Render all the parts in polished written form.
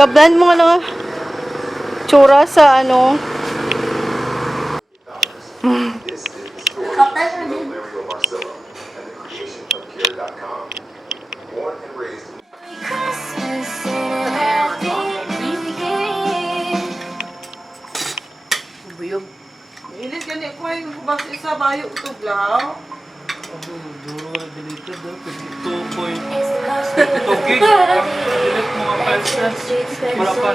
Kablan mo ano, tsura sa ano. Kapal na din. Buyog. Ilis gani ko ay kubas isa bayo utuglaw. Ako, duro ka na deleted daw. 2 gig. Delete mo ang files na. Wala pa.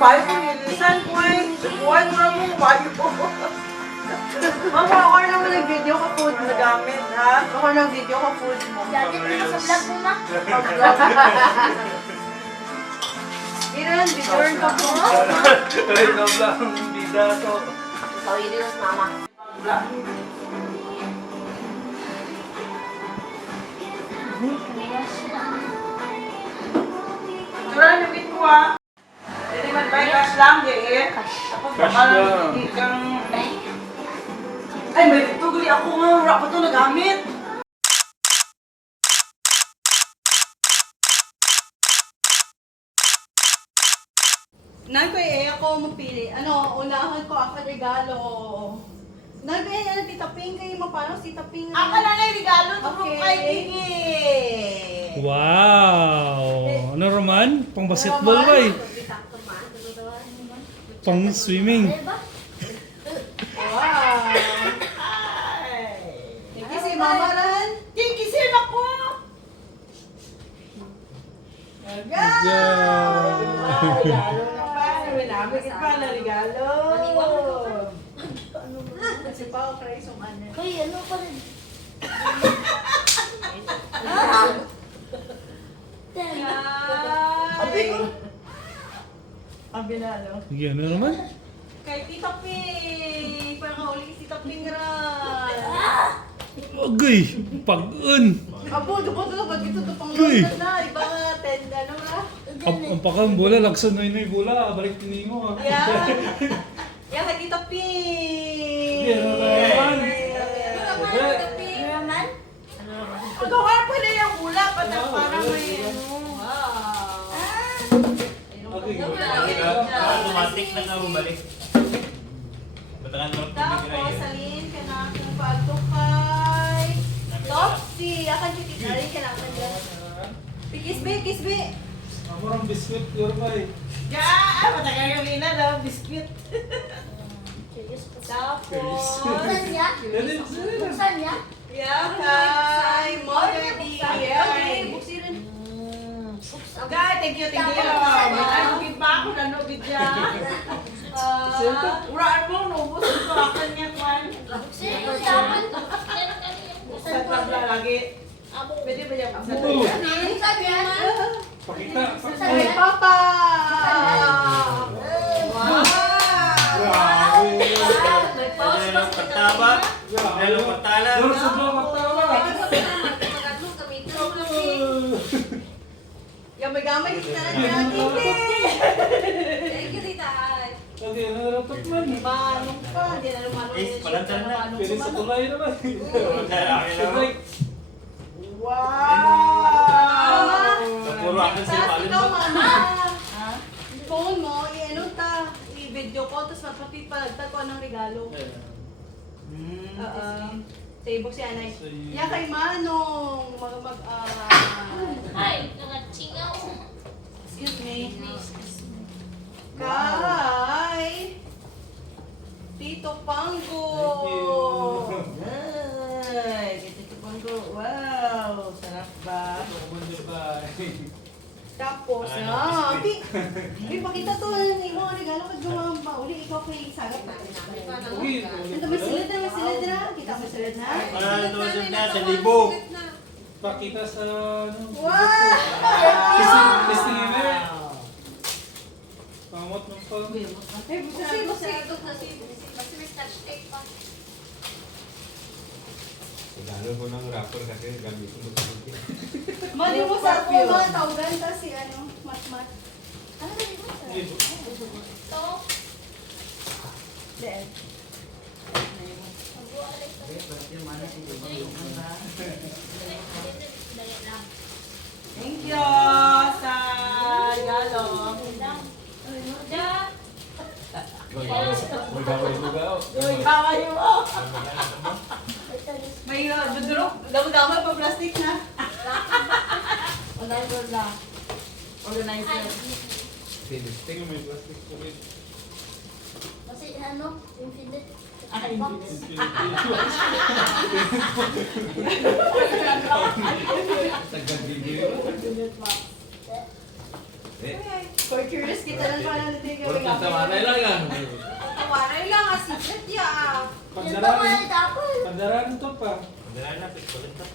Bayo ko nilisan ko ay. Buwan mo mo bayo ko. Mama, ako naman nag-video ka food mo. Nagamit ha. Ako nag-video ka food mo. Dati ko sa vlog mo ma. Iran, return ka po. Ay, nabla ang bida to. Ikaw yun yung mama. Turan yung bit ko ha. Hindi man bay cash lang eh. Tapos Cash bakal lang. hindi kang... Ay, may tugli ako nga. Wala pa ito nagamit. Nagpay ako mapili. Ano, unahan ko ako regalo. Nagpay ano, Tita Ping, kayo mapano si Tita Ping. Ako na na regalo to Okay. kay Kiki. Wow! Ano naman? Pang basketball ba eh? Pang swimming. Wow! Thank you si Mama Ran. Kiki, sino ako? Yeah. Regalo na pa. Namin pa na regalo. Kasi pa ako kaya isang ano. Uy, ano pa rin? Sabi ko. Ang binalo. Sige, ano naman? Kay Tita Ping. Parang uli si Tita Ping Ran. Agay! Pag-un! Abo, dupo ito. Ba't ito ito pang Uy. London na? Iba nga, ano na? Ang pakang bola, laksan na yun bola. Balik tinin mo ah. Yeah. Yeah, kay Tita Ping. Sige, ano naman? Raman? Pagawa pa na yung hula. Parang may ano. Agay. Automatic na nga bumalik. Batangan mo Tapos, salin ka na kung pagtukay. Topsy! Akan si Tita Rin ka naman dyan. Kisbe, kisbe! Amorang biskuit, your boy. Yeah! Matagal yung ina daw. Biscuit. Tapos, Buksan niya? Buksan niya? yeah, kay Mother D. Okay, buksi rin. Guys, thank you. Nagugid pa ako. Nanugid niya. Uraan mo. Nubos ito. Akan niya kwan. Buksan ko dapat. Sa tabla lagi. Pwede ba yung buksan Oo. niya? Buksan niya? Pakita. Ay, Papa! Wow! May pause Ano yung pagtaba? Ano yung pagtala? Doon sa mga magtawa. Yung may gamay dito na natin. Thank you, Tita Ay. Okay, ano na lang man? Manong pa, hindi na lumanong Eh, palantan na. Pwede sa tulay naman. Akin lang. Sabay. Wow! Puro akin si Tapos Palin ikaw, ba? Mama. Phone mo, i-ano ta, i-video call, tapos mapapipalagtag ko anong regalo. Sa ibok si Anay. Yan kay Manong, Ay, nakachingaw. excuse me. Kay Tito Panggo. Ay, Tito Panggo. Wow! Sarap ba? Tapos, pakita to, yung mga regalo ka gumamba. Uli, ikaw kay Sagat na. Ito, may silid na. Kita mo silid na? Ano ito na sa libo? Pakita sa ano. Wow! Testing email. Pamot ng pag. Ay, busi. Kasi may scotch tape pa. Regalo ko ng rapper kasi gamit ko Mali mo sa ako, mga tawgan ta si ano, mat-mat. Ano ba Ito. Then, Mag-ualis ka. Dali lang. Thank you sa regalo. Diyan. Magaw. Uy, kaway mo. may dudurog. Damo-damo pa plastic na. Organizer na. Organizer. Tingnan mo yung plastic ko rin. Kasi ano, infinite. Ay, box. Taga-video. For curious kita lang pala natin kami. Tamanay lang yan. Tawanay lang, secret ya. Yan ba nga dapat? Pandaran to pa. Madala na, pikulit na.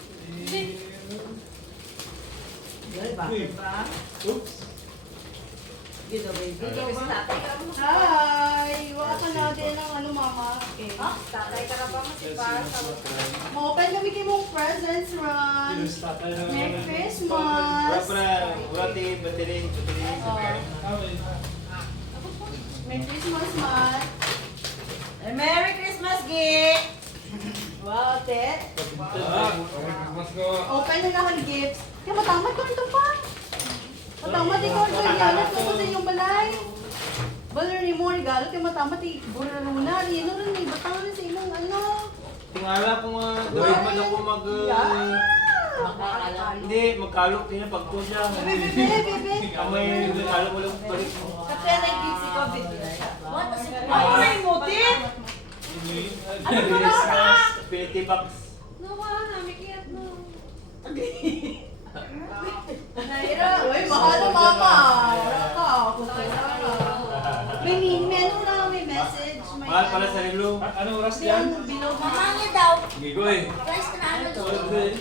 Ay, bakit ba? Oops. Gito, baby. Hi! Wala ka na din ng ano mama. Okay. Tatay ka na ba masipar? Ma-open kami kayo mong presents, Ron. Tatay na. Merry Wala Christmas! wala di battery. Merry Christmas, Matt. Merry Christmas, Gi! Wow, te. Mas ko. Open na lang ang gifts. Kaya matamad ko ito pa. Matamad ikaw ito. Yalat ko sa inyong balay. Balar ni mo regalo. Kaya matamad buraruna. Rino rin eh. Batang rin sa inyong ano. Tingala ko nga, gawin man ako mag... Yeah. Hindi, magkalok din pag ko siya. Bebe, bebe, bebe. Kamay, kalok mo lang balik mo. Kapya na gifts si COVID. What? Ano na yung motif? Ano ba na? Pity box. Naira, uy, mahal na mama. Wala ka. May ano lang, may message. May Mahal pala sa relo. Ano oras Yan, yan? below Mamangya daw. Gigoy. Guys, na ano?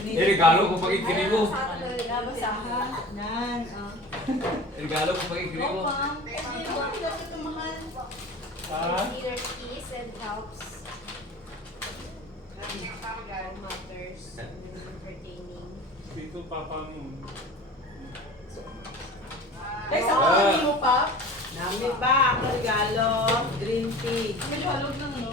Regalo ko pag ikini mo. Nabasahan. Nan. Regalo ko pag ikini mo. Opa. Ito mahal. Peter keys and helps mothers entertaining. Dito papa mo. Guys, ako kami mo pa. Dami pa. Ang regalo. Green tea. Medyo halog lang, no?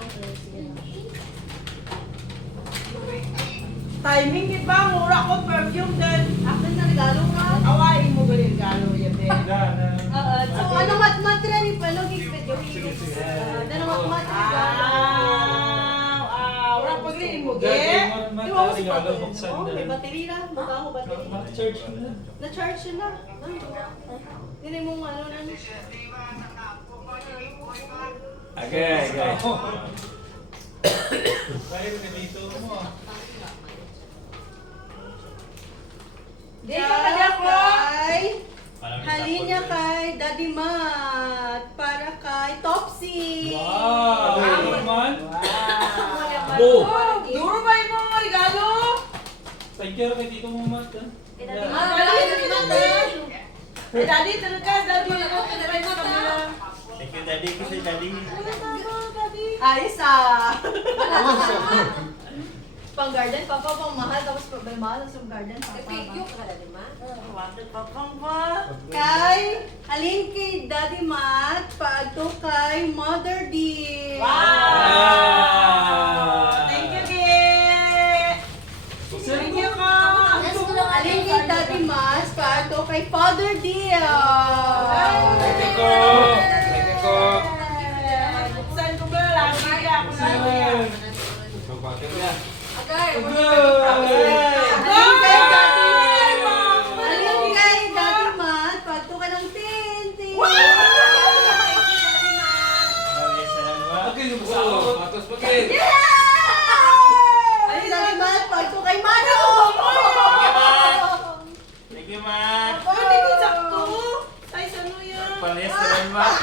Timing, di ba? Mura ko perfume din. Akin na regalo ka. Awain mo ba yung regalo yan, be? So, ano mat-mat rin? Ano gift with your gift? Ano mat-mat regalo? Wala pag rin mo, Di ba mo si Regalo battery? buksan Oh, may din. battery na. Baka mo battery. Mag-charge na. Na-charge yun na. Hindi mo ano na. Okay, okay. Kaya dito mo. Di ba kanya kay? Halin niya kay Daddy Matt. Para kay Topsy. Wow! Naman. Bo! Duro ba yung mga regalo? Thank you kay Tito mo, Matt. Daddy, talaga. Daddy, ano? Talaga sa kamila. Thank you, Daddy. Kasi Daddy. Ayos ah. Pang garden, papa pang mahal. Tapos may mahal sa garden. Bakit pa pang ba? Kay, halin kay Daddy Matt. Paagto kay Mother Dear. Wow! Thank you, Gi! Thank you, ka! Halin kay Daddy Matt. Paagto kay Father Dear. Thank you ko. Thank you ko. Buksan ko ba? Lagi ka ako na yan. So, bakit yan? Halin kay Daddy Matt. Halin kay Daddy Matt. Paagto ka ng tintin. Maraming salamat. Okay, lumusawag. Patos pagin. Halin Daddy Matt. Paagto kay Mano. Thank you, Matt. Hindi ko sakto. Ay, sano yan? Parehas na rin, Matt.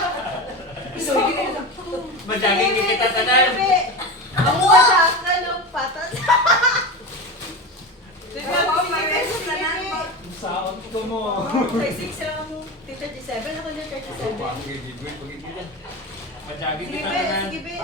Madaging kita tanan. Ang mukha sa akin, no? Patas. Saan ko mo? 36 lang. 37 ako na 37. Bakit gigoy pagin kita? Madaging Sige, kita be. tanan. Sige, be.